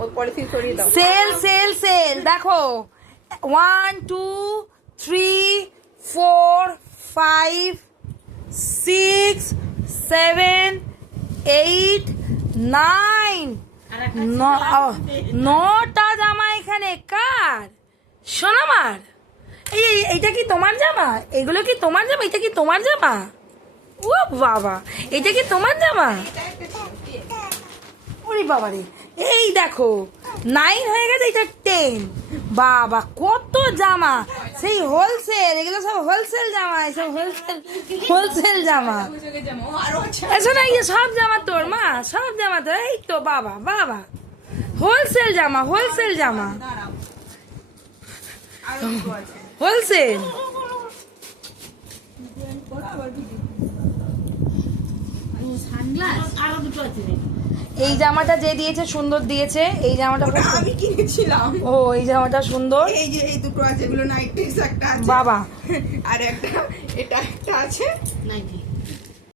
ওর polythene সরিয়ে দাও। Sell sell sell দেখো 1 2 3 4 5 6 7 8 9 নটা জামা এখানে কার সোনামার? এইটা কি তোমার জামা? এগুলো কি তোমার জামা? এটা কি তোমার জামা? ও বাবা, এটা কি তোমার জামা? ওরে বাবা রে, এই দেখো 9 হয়ে গেছে, এটা 10। বাবা কত জামা, সেই হোলসেল, এগুলো সব হোলসেল জামা, সব হোলসেল জামা। এসো না, ইয়ে সব জামা তোর মা, সব জামা তোর। এই তো বাবা বাবা, হোলসেল জামা, হোলসেল জামা, হোলসেল। এই জামাটা যে দিয়েছে সুন্দর দিয়েছে, এই জামাটা আমি কিনেছিলাম। ও এই জামাটা সুন্দর। এই যে এই দুটো আছে, এগুলো নাইটি একটা আছে বাবা, আর একটা এটা একটা আছে নাইটি।